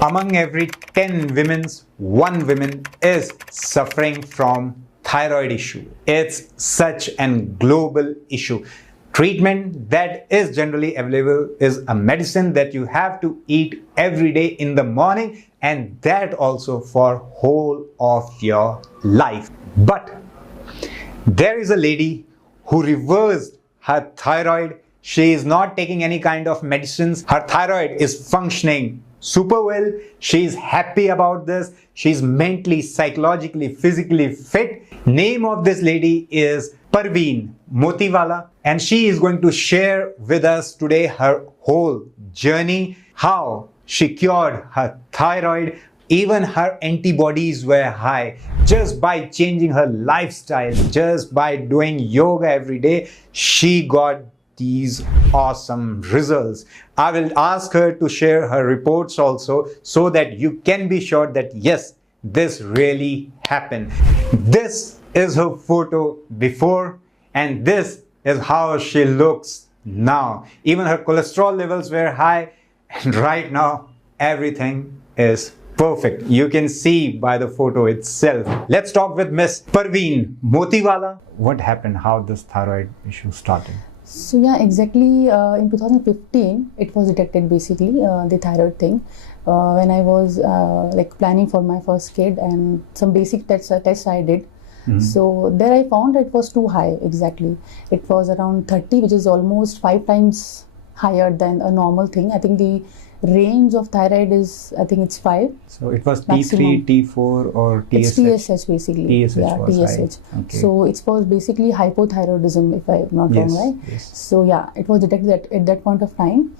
Among every 10 women, one woman is suffering from thyroid issue. It's such an global issue. Treatment that is generally available is a medicine that you have to eat every day in the morning, and that also for whole of your life. But there is a lady who reversed her thyroid. She is not taking any kind of medicines. Her thyroid is functioning super well. She is happy about this. She's mentally, psychologically, physically fit. Name of this lady is Parveen Motiwala, and she is going to share with us today her whole journey, how she cured her thyroid. Even her antibodies were high. Just by changing her lifestyle, just by doing yoga every day, she got these awesome results. I will ask her to share her reports also, so that you can be sure that yes, this really happened. This is her photo before, and this is how she looks now. Even her cholesterol levels were high, and right now everything is perfect. You can see by the photo itself. Let's talk with Miss Parveen Motiwala. What happened? How this thyroid issue started? So yeah, exactly in 2015 it was detected, basically the thyroid thing, when I was like planning for my first kid, and some basic tests I did. So there I found it was too high. Exactly, it was around 30, which is almost 5 times higher than a normal thing. I think the range of thyroid is, I think it's 5. So it was maximum. T3, T4 or TSH? It's TSH basically. TSH yeah, was TSH. high. Okay. So it was basically hypothyroidism, if I'm not wrong, right? Yes. So yeah, it was detected at that point of time.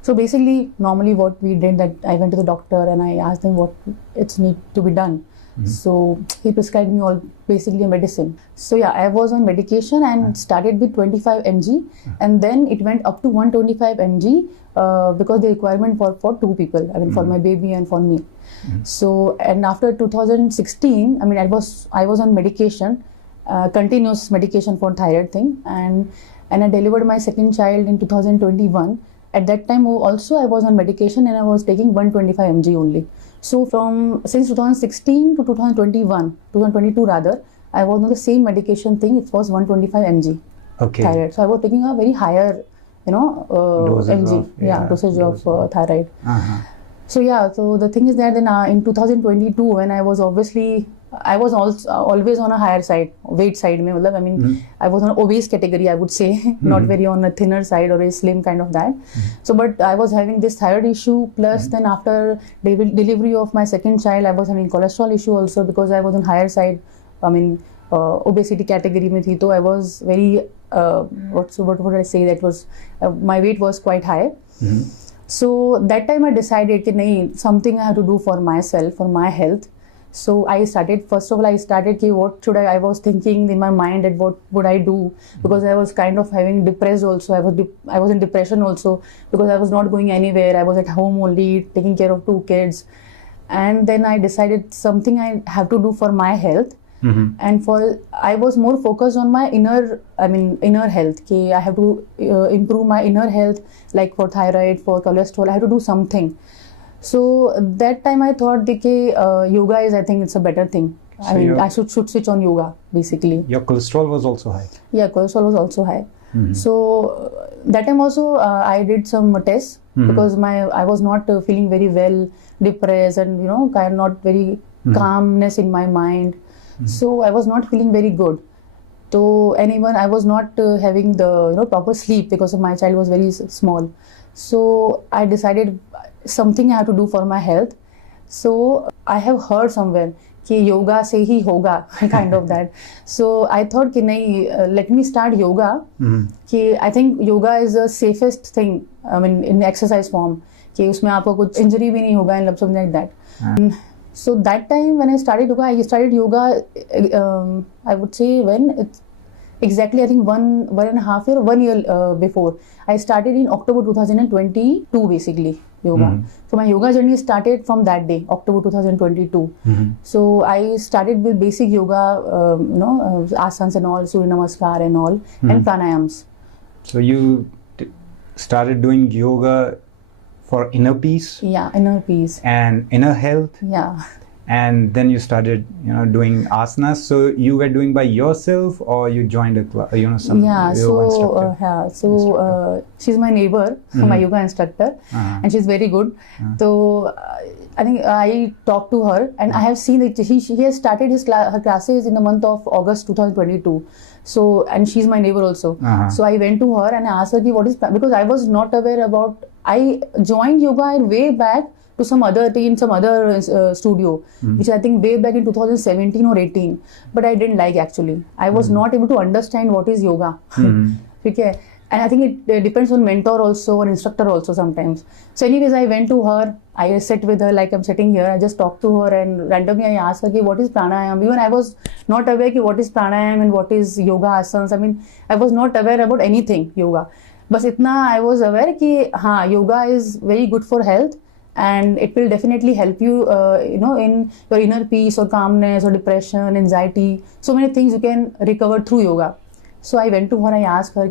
So basically, normally what we did, that I went to the doctor and I asked him what it's need to be done. So he prescribed me basically a medicine. So yeah, I was on medication and started with 25 mg, and then it went up to 125 mg because the requirement for 2 people, I mean for my baby and for me. So, and after 2016, I mean I was on medication, continuous medication for thyroid thing, and I delivered my second child in 2021. At that time also I was on medication and I was taking 125 mg only. So since 2016 to 2022 rather, I was on the same medication thing. It was 125 mg thyroid. So I was taking a very higher, dosage of thyroid. So yeah, so the thing is that then in 2022, when I was always on a higher side, weight side. I mean, I was on an obese category, I would say, not very on a thinner side or a slim kind of that. So, but I was having this thyroid issue, plus then after delivery of my second child, I was having cholesterol issue also, because I was on higher side, I mean, obesity category mein thi, so I was very, what would I say, that was, my weight was quite high. So that time I decided that something I have to do for myself, for my health. So I started, first of all, what should I was thinking in my mind, that what would I do, because I was kind of having depressed also. I was in depression also, because I was not going anywhere. I was at home only, taking care of 2 kids. And then I decided something I have to do for my health. And I was more focused on my inner health. I have to improve my inner health, like for thyroid, for cholesterol, I have to do something. So that time I thought that yoga is, I think it's a better thing. So I mean, I should switch on yoga, basically. Your cholesterol was also high? Yeah, cholesterol was also high. So that time also I did some tests, because I was not feeling very well, depressed, and kind of not very calmness in my mind. So I was not feeling very good. So I was not having the proper sleep, because my child was very small. So I decided something I have to do for my health. So I have heard somewhere कि yoga se hi hoga, kind of that. So I thought कि नहीं, let me start yoga. कि I think yoga is the safest thing, I mean in exercise form. कि उसमें आपको कुछ injury भी नहीं होगा, and something like that. So that time when I started yoga, I would say when it's exactly, I think 1.5 year, 1 year before. I started in October 2022 basically, yoga. So my yoga journey started from that day, October 2022. So I started with basic yoga, asanas and all, Surya Namaskar and all, and pranayams. So you started doing yoga for inner peace Yeah, inner peace. and inner health. Yeah. And then you started, doing asanas. So you were doing by yourself, or you joined a class, some Yeah, yoga instructor? She's my neighbor, my yoga instructor, and she's very good. So I think I talked to her, and I have seen that he has started her classes in the month of August 2022. So, and she's my neighbor also. So I went to her and I asked her, what is, because I was not aware about, I joined yoga way back to some other studio, which I think way back in 2017 or 18, but I didn't like actually. I was not able to understand what is yoga. Okay. And I think it depends on mentor also, or instructor also sometimes. So anyways, I went to her, I sat with her like I'm sitting here, I just talked to her, and randomly I asked her, what is pranayama? Even I was not aware what is pranayama and what is yoga asanas. I mean, I was not aware about anything yoga. But itna I was aware that yoga is very good for health, and it will definitely help you, in your inner peace or calmness or depression, anxiety. So many things you can recover through yoga. So I went to her, I asked her,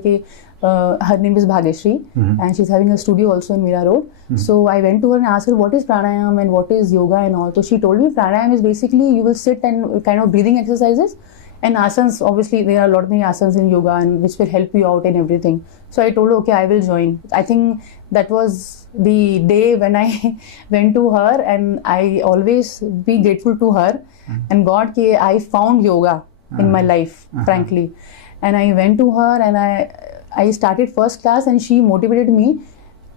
her name is Bhagyashree, and she's having a studio also in Mira Road. So I went to her and asked her, what is pranayama and what is yoga and all. So she told me pranayama is basically you will sit and kind of breathing exercises. And asanas, obviously, there are a lot of many asanas in yoga and which will help you out in everything. So I told her, okay, I will join. I think that was the day when I went to her, and I always be grateful to her and God, I found yoga in my life, frankly. And I went to her and I started first class, and she motivated me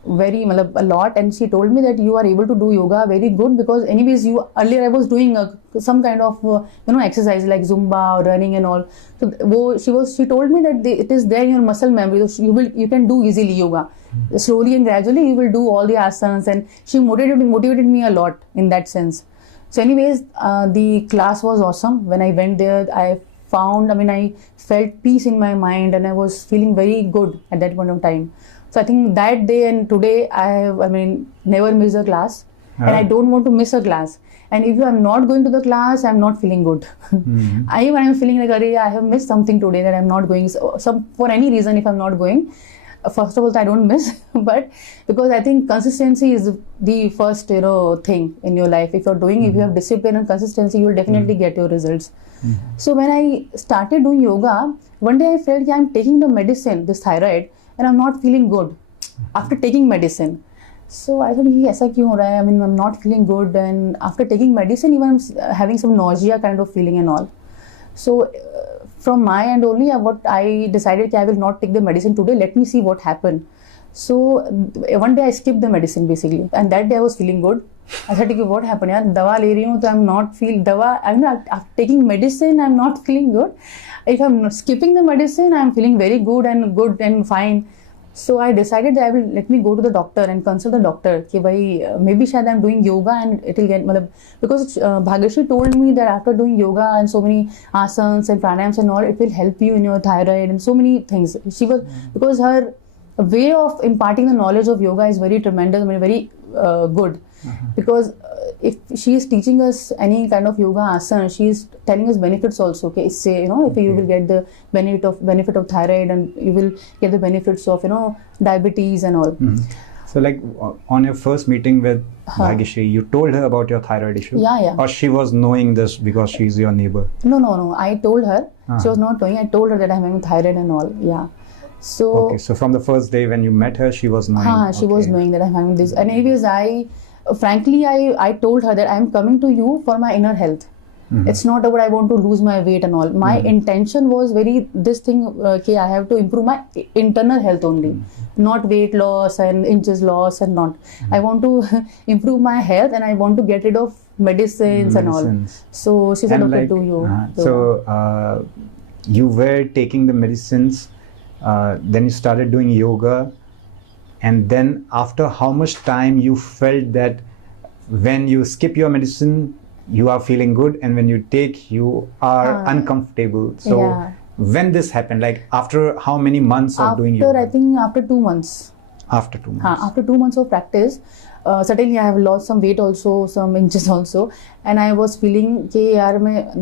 a lot, and she told me that you are able to do yoga very good, because anyways earlier I was doing some kind of exercise like Zumba or running and all. So she told me that it is there in your muscle memory, so you can do easily yoga. Slowly and gradually you will do all the asanas, and she motivated me a lot in that sense. So anyways, the class was awesome. When I went there, I felt peace in my mind, and I was feeling very good at that point of time. So I think that day and today I have, never missed a class, and I don't want to miss a class. And if I'm not going to the class, I'm not feeling good. I am feeling like, I have missed something today that I'm not going. So, for any reason, if I'm not going, first of all, I don't miss, but because I think consistency is the first, thing in your life. If you have discipline and consistency, you will definitely get your results. So when I started doing yoga, one day I felt I'm taking the medicine, this thyroid, and I'm not feeling good after taking medicine. So I thought, aisa kyun ho raha hai? I'm not feeling good, and after taking medicine, even I'm having some nausea kind of feeling and all. So from my end only, what I decided, I will not take the medicine today. Let me see what happened. So one day I skipped the medicine basically, and that day I was feeling good. I said, what happened? Yaar, dawa le rahi hu, so I'm not feeling after taking medicine, I'm not feeling good. If I'm skipping the medicine, I'm feeling very good and fine. So I decided that let me go to the doctor and consult the doctor. Maybe I'm doing yoga and it will get, because Bhagyashree told me that after doing yoga and so many asanas and pranayams and all, it will help you in your thyroid and so many things. Because her way of imparting the knowledge of yoga is very tremendous, very good. Because if she is teaching us any kind of yoga asana, she is telling us benefits also. Okay, say if you will get the benefit of thyroid, and you will get the benefits of diabetes and all. So like on your first meeting with Bhagyashree, you told her about your thyroid issue? Yeah. Or she was knowing this because she's your neighbor? No. I told her. She was not knowing. I told her that I'm having thyroid and all. Yeah. So okay. So from the first day when you met her, she was knowing. She was knowing that I'm having this. And anyways, frankly, I told her that I'm coming to you for my inner health. It's not about I want to lose my weight and all. My intention was I have to improve my internal health only, not weight loss and inches loss and not. I want to improve my health, and I want to get rid of medicines and all. So she said, okay, to you. So you were taking the medicines, then you started doing yoga. And then after how much time you felt that when you skip your medicine, you are feeling good, and when you take, you are uncomfortable. So when this happened, like after how many months of doing yoga? I think after 2 months. After 2 months. After 2 months of practice, Certainly I have lost some weight also, some inches also, and I was feeling कि यार मैं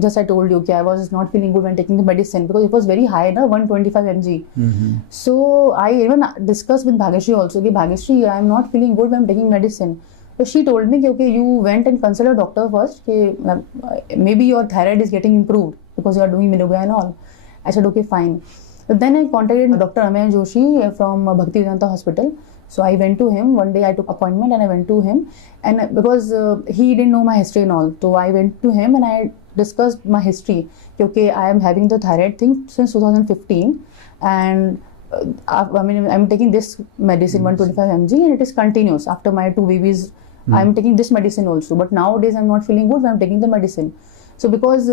just I told you कि I was not feeling good when taking the medicine because it was very high ना 125 mg. So I even discussed with Bhagyashree also कि Bhagyashree, I am not feeling good when I'm taking medicine. So she told me कि okay, you went and consulted a doctor first कि maybe your thyroid is getting improved because you are doing yoga and all. I said okay, fine. So then I contacted Dr. Amay Joshi from Bhaktivedanta Hospital. So I went to him one day. I took appointment and I went to him, and because he didn't know my history and all, so I went to him and I discussed my history. Okay, I am having the thyroid thing since 2015, and I mean I'm taking this medicine 125 mg and it is continuous. After my 2 babies, I'm taking this medicine also. But nowadays I'm not feeling good when I'm taking the medicine. So because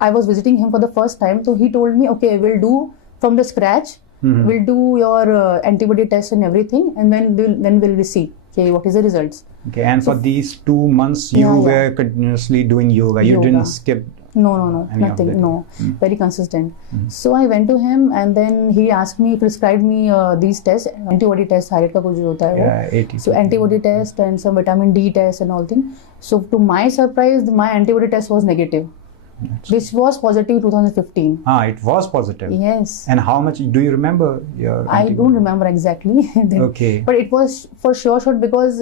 I was visiting him for the first time, so he told me, okay, we'll do from the scratch. We'll do your antibody test and everything, and then we'll see okay what is the results. Okay, and so for these 2 months you were continuously doing yoga. You didn't skip. No, nothing. No, very consistent. So I went to him, and then he asked me, prescribed me these tests, antibody test, thyroid का कुछ जो होता है वो. So antibody test and some vitamin D test and all thing. So to my surprise, my antibody test was negative. Which was positive 2015. It was positive. Yes. And how much do you remember your I don't remember exactly. Okay. But it was for sure because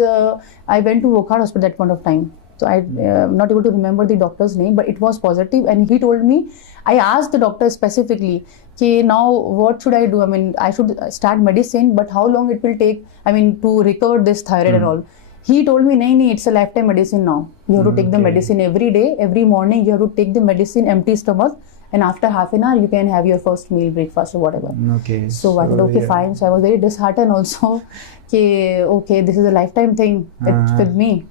I went to Wokhad Hospital at that point of time. So I'm not able to remember the doctor's name, but it was positive. And he told me, I asked the doctor specifically, okay, now what should I do? I mean, I should start medicine, but how long it will take, I mean, to recover this thyroid and all. He told me, nahi, it's a lifetime medicine now. You have to take the medicine every day, every morning. You have to take the medicine empty stomach, and after half an hour, you can have your first meal, breakfast or whatever. Okay. So I said, okay, fine. So I was very disheartened also. Okay, this is a lifetime thing with me.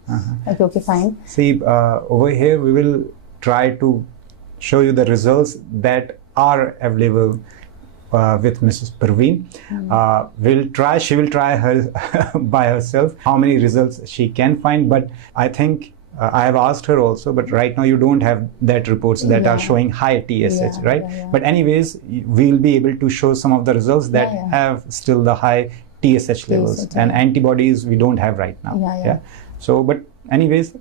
Okay, fine. See, over here we will try to show you the results that are available with Mrs. Parveen. She will try her by herself how many results she can find, but I think I have asked her also, but right now you don't have that reports that are showing high TSH, right? But anyways, we'll be able to show some of the results that have still the high TSH levels, and antibodies we don't have right now. So, but anyways,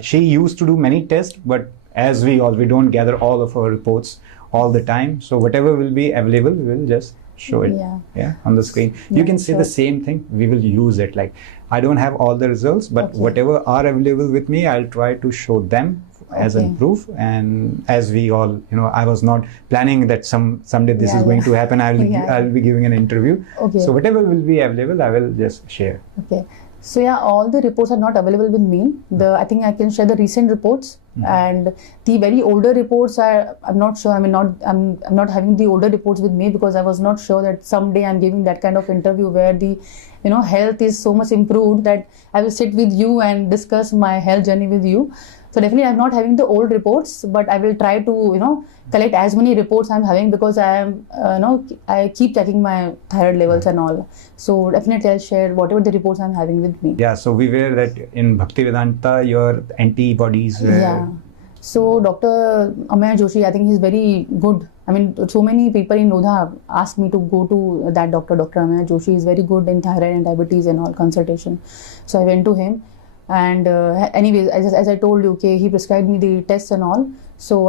she used to do many tests, but as we don't gather all of our reports all the time. So whatever will be available, we will just show it on the screen. You can see the same thing. We will use it. Like, I don't have all the results, but whatever are available with me, I'll try to show them as a proof. And as we all, I was not planning that someday this is going to happen. I'll be giving an interview. So whatever will be available, I will just share. Okay. So all the reports are not available with me. I think I can share the recent reports, and the very older reports I'm not sure. I mean, I'm not having the older reports with me because I was not sure that someday I'm giving that kind of interview where the health is so much improved that I will sit with you and discuss my health journey with you. So definitely I'm not having the old reports, but I will try to collect as many reports I'm having because I am I keep checking my thyroid levels and all. So definitely I'll share whatever the reports I'm having with me. Yeah, so we were that in Bhaktivedanta your antibodies were... So Dr. Amay Joshi, I think he's very good. I mean, so many people in Lodha asked me to go to that doctor. Dr. Amay Joshi is very good in thyroid and diabetes and all consultation. So I went to him. And anyways, as I told you, he prescribed me the tests and all. So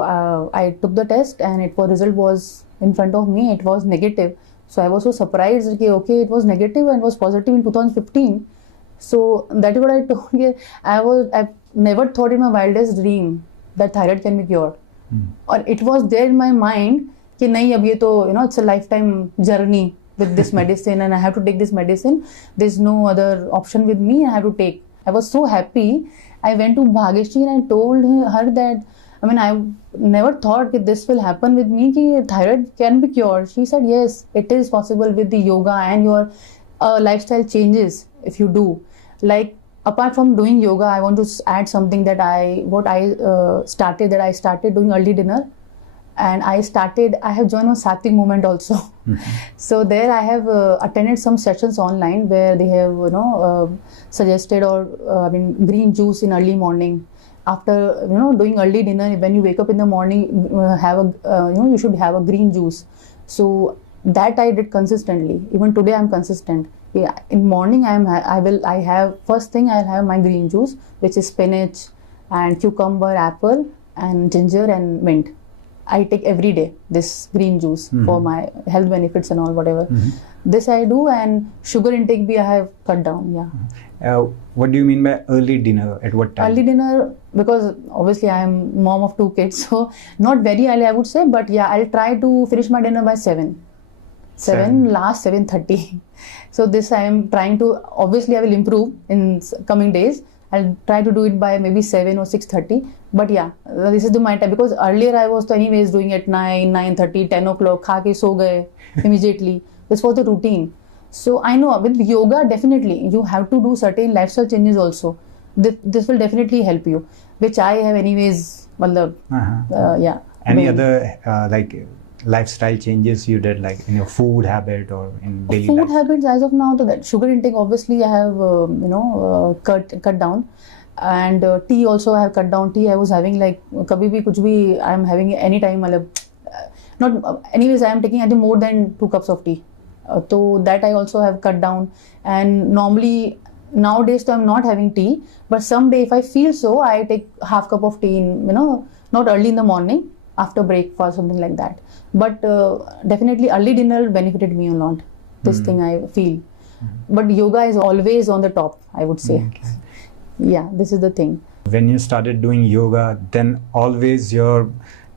I took the test, and result was in front of me. It was negative. So I was so surprised. It was negative and was positive in 2015. So that is what I told you. I've never thought in my wildest dream that thyroid can be cured. Or it was there in my mind कि नहीं अब ये तो it's a lifetime journey with this medicine, and I have to take this medicine. There's no other option with me. I have to take. I was so happy. I went to Bhagyashree and I told her that, I mean, I never thought that this will happen with me, that thyroid can be cured. She said, yes, it is possible with the yoga and your lifestyle changes if you do. Like, apart from doing yoga, I want to add something that I started doing early dinner. And I have joined a Sattvic movement also. So there I have attended some sessions online where they have suggested green juice in early morning. After doing early dinner, when you wake up in the morning, you should have a green juice. So that I did consistently. Even today I'm consistent. Yeah, in morning I have first thing I'll have my green juice, which is spinach and cucumber, apple and ginger and mint. I take every day this green juice for my health benefits and all whatever. This I do, and sugar intake bhi I have cut down. Yeah. What do you mean by early dinner? At what time? Early dinner, because obviously I am mom of 2 kids, so not very early I would say, but yeah, I'll try to finish my dinner by 7. 7 last 7:30. So this I am trying to, obviously I will improve in coming days. I'll try to do it by maybe 7 or 6:30. But yeah, this is the my time, because earlier I was anyways doing it 9, 9:30, 10 o'clock, kha ke so gaye immediately. This was the routine. So I know with yoga, definitely you have to do certain lifestyle changes also. This will definitely help you, which I have anyways, yeah. Any other like lifestyle changes you did, like in your food habit or in daily food life? Habits as of now, to that sugar intake obviously I have cut down, and tea also I have cut down. Tea I was having like kabhi bhi kuch bhi I am having anytime, not anyways I am taking I think more than 2 cups of tea. So that I also have cut down, and normally nowadays I'm not having tea, but someday if I feel so, I take half cup of tea in, not early in the morning, after breakfast, something like that. But definitely early dinner benefited me a lot. This thing I feel. But yoga is always on the top, I would say. Okay. Yeah, this is the thing. When you started doing yoga, then always your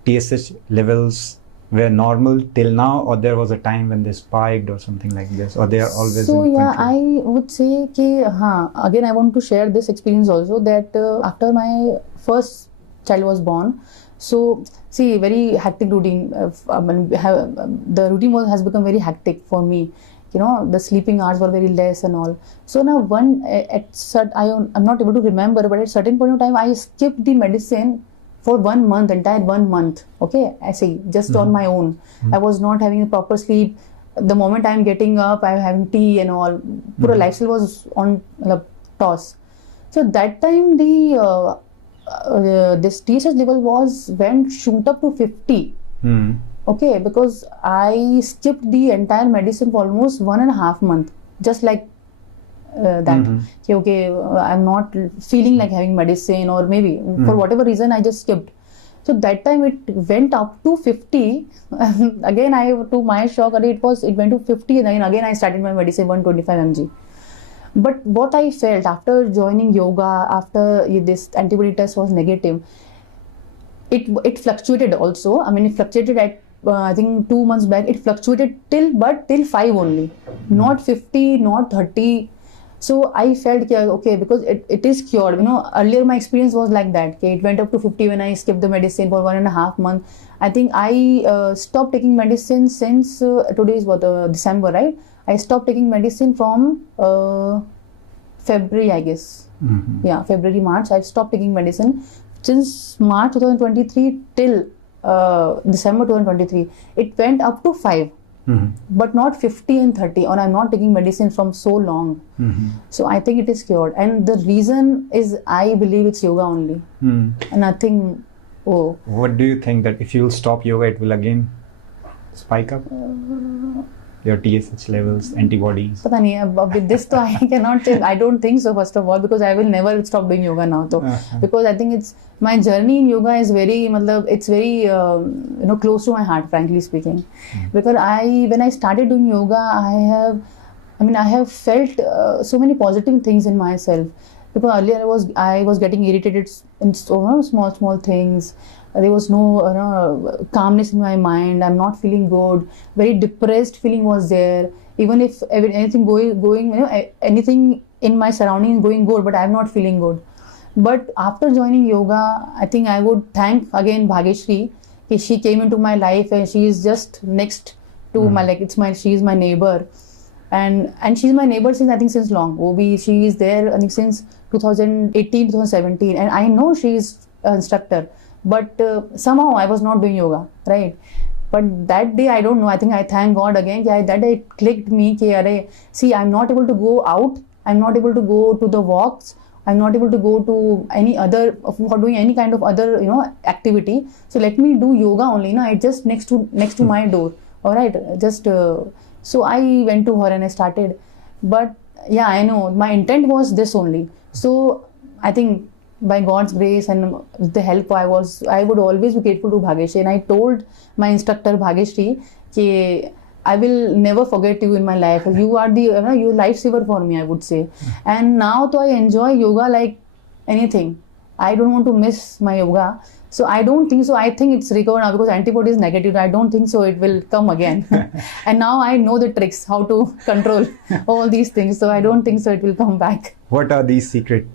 TSH levels were normal till now, or there was a time when they spiked or something like this, or they are always so in yeah, control? I would say again I want to share this experience also, that after my first child was born, so see, very hectic routine, the routine has become very hectic for me. The sleeping hours were very less and all. So now I'm not able to remember, but at certain point of time I skipped the medicine for 1 month, entire 1 month. Okay, I say just on my own. I was not having a proper sleep. The moment I'm getting up, I'm having tea and all. Pura lifestyle was on toss. So that time the this TSH level went shoot up to 50. Okay, because I skipped the entire medicine for almost 1.5 months, just like that. Okay, I'm not feeling like having medicine, or maybe for whatever reason I just skipped. So that time it went up to 50. Again, to my shock, it went to 50, and again I started my medicine 125 mg. But what I felt after joining yoga, after this antibody test was negative, it fluctuated also. I mean, it fluctuated at I think 2 months back. It fluctuated till 5 only, not 50, not 30. So I felt okay, because it is cured. Earlier my experience was like that. Okay, it went up to 50 when I skipped the medicine for 1.5 months. I think I stopped taking medicine since today is December, right? I stopped taking medicine from February, I guess. Yeah, February, March. I stopped taking medicine. Since March 2023 till December 2023, it went up to 5. But not 50 and 30, or I'm not taking medicine from so long. So I think it is cured, and the reason is, I believe it's yoga only, and nothing. What do you think, that if you stop yoga, it will again spike up your TSH levels, antibodies? Pata nahi, with this I cannot say. I don't think so, first of all, because I will never stop doing yoga now. Because I think my journey in yoga is very, it's very close to my heart, frankly speaking. Because when I started doing yoga, I have felt so many positive things in myself. Because earlier I was getting irritated in so small things. There was no calmness in my mind. I'm not feeling good. Very depressed feeling was there. Even if anything anything in my surroundings is going good, but I'm not feeling good. But after joining yoga, I think I would thank again Bhageshri. She came into my life, and she is just next to she is my neighbor. And she's my neighbor since long. She is there I think since 2018, 2017, and I know she is an instructor. But somehow I was not doing yoga, right? But that day, I don't know, I think I thank God again. That day it clicked me, see, I'm not able to go out. I'm not able to go to the walks. I'm not able to go to for doing any kind of other, activity. So let me do yoga only. It's just next to my door. All right, so I went to her and I started. But yeah, I know my intent was this only. So I think by God's grace and with the help, I would always be grateful to Bhageshri. And I told my instructor Bhageshri that I will never forget you in my life. You are you're lifesaver for me, I would say. And now I enjoy yoga like anything. I don't want to miss my yoga. So I don't think so. I think it's recovered now because antibody is negative. I don't think so it will come again. And now I know the tricks, how to control all these things. So I don't think so it will come back. What are these secret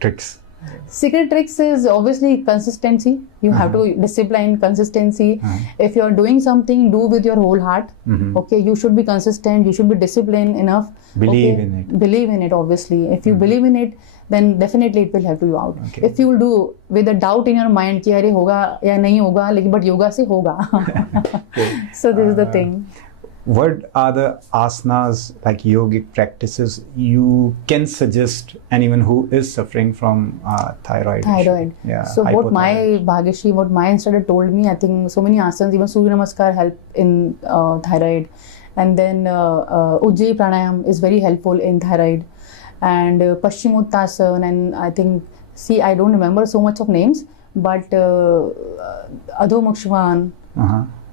tricks? Secret tricks is obviously consistency. You have to discipline, consistency. If you're doing something, do with your whole heart. Okay, you should be consistent. You should be disciplined enough. Believe in it. Believe in it, obviously. If you believe in it, then definitely it will help you out. Okay. If you will do with a doubt in your mind कि अरे होगा या नहीं होगा, लेकिन but yoga से होगा. Okay. So this is the thing. What are the asanas, like yogic practices, you can suggest anyone who is suffering from thyroid? Thyroid. Yeah. So what my Bhageshri, what my instructor told me, I think so many asanas, even Surya Namaskar help in thyroid, and then Ujjayi Pranayam is very helpful in thyroid, and Paschimottanasana, and I think I don't remember so much of names, but Adho Mukshvan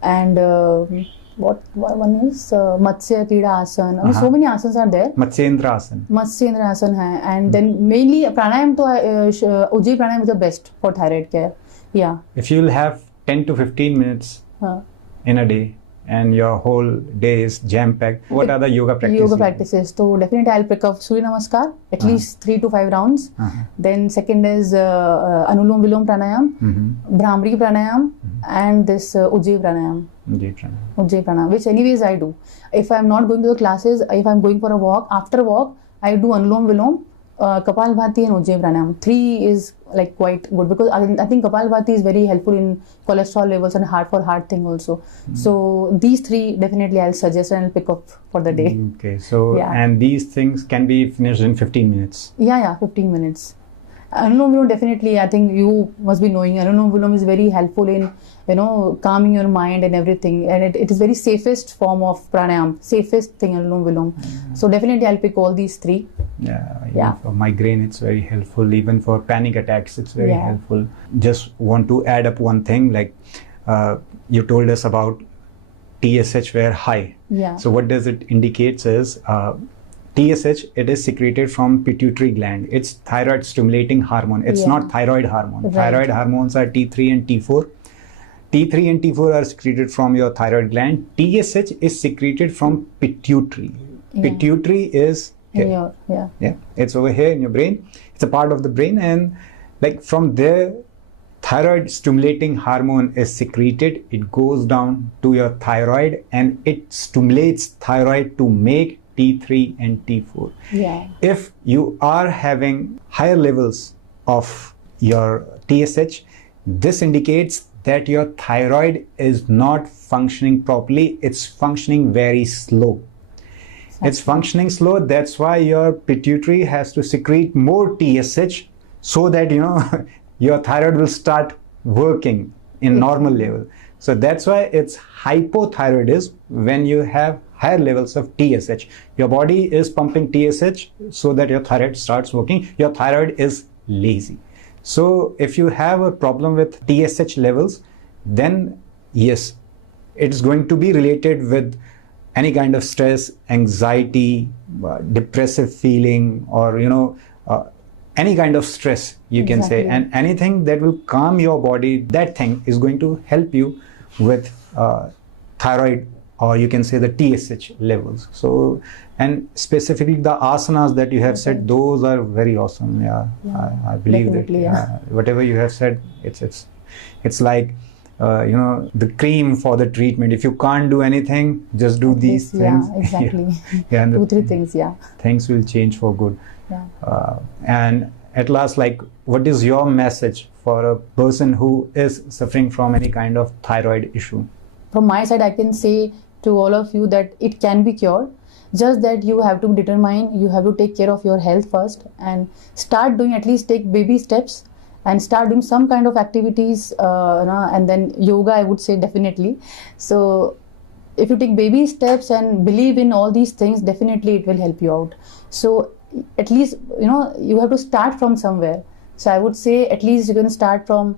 and. What one is Matsya Tida Asana. I mean, so many asanas are there. Matsyendra Asana. Matsyendra Asana hai. And then mainly pranayam to Ujjayi Pranayam is the best for thyroid care. Yeah. If you'll have 10 to 15 minutes in a day and your whole day is jam-packed, what are the yoga practices? Yoga practices. So definitely I'll pick up Surya Namaskar, at least 3 to 5 rounds. Then second is Anulom Vilom Pranayam, Brahmari Pranayam, and this Ujjayi Pranayam. Ujjayi Pranayam, which anyways I do. If I'm not going to the classes, if I'm going for a walk, after walk, I do Anulom Vilom, Kapalbhati and Ujjayi Pranayam. 3 is like quite good because I think Kapalbhati is very helpful in cholesterol levels and heart thing also. So these 3 definitely I'll suggest and I'll pick up for the day. Okay, so and these things can be finished in 15 minutes. Yeah, 15 minutes. Anulom Vilom definitely, I think you must be knowing. Anulom Vilom is very helpful in calming your mind and everything, and it is very safest form of pranayam, safest thing Anulom Vilom. So definitely I'll pick all these 3. Yeah. For migraine it's very helpful. Even for panic attacks it's very helpful. Just want to add up one thing, like you told us about TSH were high. Yeah. So what does it indicates is TSH, it is secreted from pituitary gland. It's thyroid stimulating hormone. It's not thyroid hormone. Right. Thyroid hormones are T3 and T4. T3 and T4 are secreted from your thyroid gland. TSH is secreted from pituitary. Pituitary is here. It's over here in your brain. It's a part of the brain, and like from there, thyroid stimulating hormone is secreted. It goes down to your thyroid and it stimulates thyroid to make T3 and T4. Yeah. If you are having higher levels of your TSH, this indicates that your thyroid is not functioning properly. It's functioning very slow. It's functioning slow. That's why your pituitary has to secrete more TSH so that your thyroid will start working in normal level. So that's why it's hypothyroidism when you have higher levels of TSH. Your body is pumping TSH so that your thyroid starts working. Your thyroid is lazy. So if you have a problem with TSH levels, then yes, it's going to be related with any kind of stress, anxiety, depressive feeling, or any kind of stress you can say, and anything that will calm your body, that thing is going to help you with thyroid, or you can say the TSH levels. So, and specifically the asanas that you have said, those are very awesome. I believe that whatever you have said, it's like the cream for the treatment. If you can't do anything, just do these things. Exactly. And 2-3 things. Things will change for good. And at last, like, what is your message for a person who is suffering from any kind of thyroid issue? From my side, I can say to all of you that it can be cured. Just that you have to determine, you have to take care of your health first and start doing, at least take baby steps and start doing some kind of activities, and then yoga, I would say definitely. So if you take baby steps and believe in all these things, definitely it will help you out. So at least, you have to start from somewhere. So I would say at least you can start from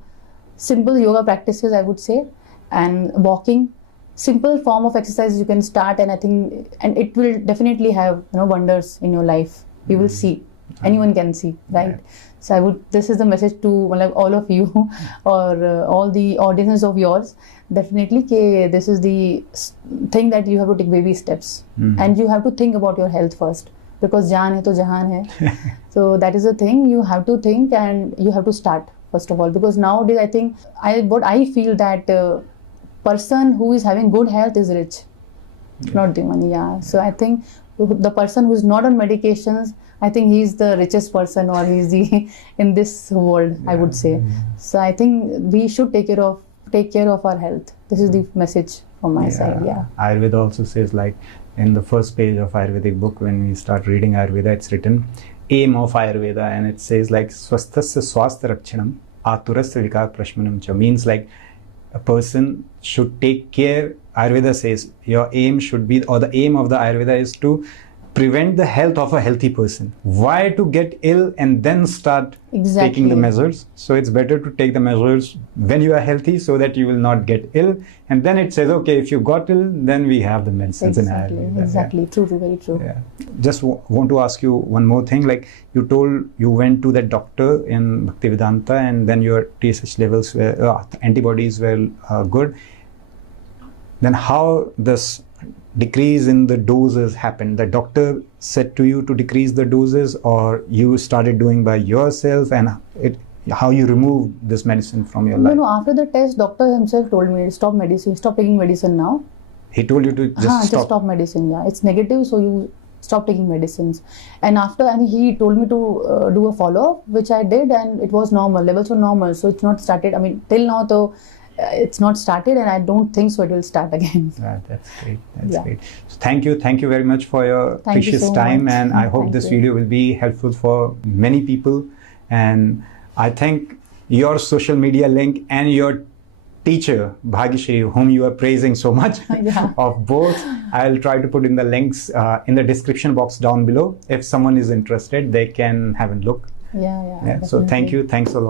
simple yoga practices, I would say, and walking. Simple form of exercise you can start, and I think, and it will definitely have wonders in your life. You will see. Anyone can see, right? So this is the message to all of you or all the audiences of yours. Definitely, this is the thing that you have to take baby steps, and you have to think about your health first, because jaan hai to jahan hai. So that is the thing you have to think, and you have to start first of all, because nowadays I think what I feel that person who is having good health is rich, not the money. So I think the person who is not on medications, I think he's the richest person, or he's in this world, I would say. So I think we should take care of our health. This is the message from my side. Ayurveda also says, like in the first page of Ayurvedic book, when we start reading Ayurveda, it's written aim of Ayurveda, and it says like swasthasya swasthya rakshanam aturasya vikar prashmanam cha, means like a person should take care. Ayurveda says your aim should be, or the aim of the Ayurveda is to prevent the health of a healthy person. Why to get ill and then start taking the measures? So it's better to take the measures when you are healthy, so that you will not get ill. And then it says, okay, if you got ill, then we have the medicines in Ayurveda. Exactly, true, very true. Just want to ask you one more thing. Like you told you went to that doctor in Bhaktivedanta, and then your TSH levels were, antibodies were good. Then how this decrease in the doses happened? The doctor said to you to decrease the doses, or you started doing by yourself, and how you removed this medicine from your life? No, after the test, doctor himself told me, stop taking medicine now. He told you to just stop medicine. It's negative, so you stop taking medicines. And he told me to do a follow-up, which I did, and it was normal, levels were normal. So it's not started, till now though, it's not started, and I don't think so it will start again. That's great. That's great. So thank you very much for your precious time, and I hope this video will be helpful for many people. And I think your social media link and your teacher Bhagyashri, whom you are praising so much, of both, I'll try to put in the links in the description box down below. If someone is interested, they can have a look. Yeah. So thank you, thanks a lot.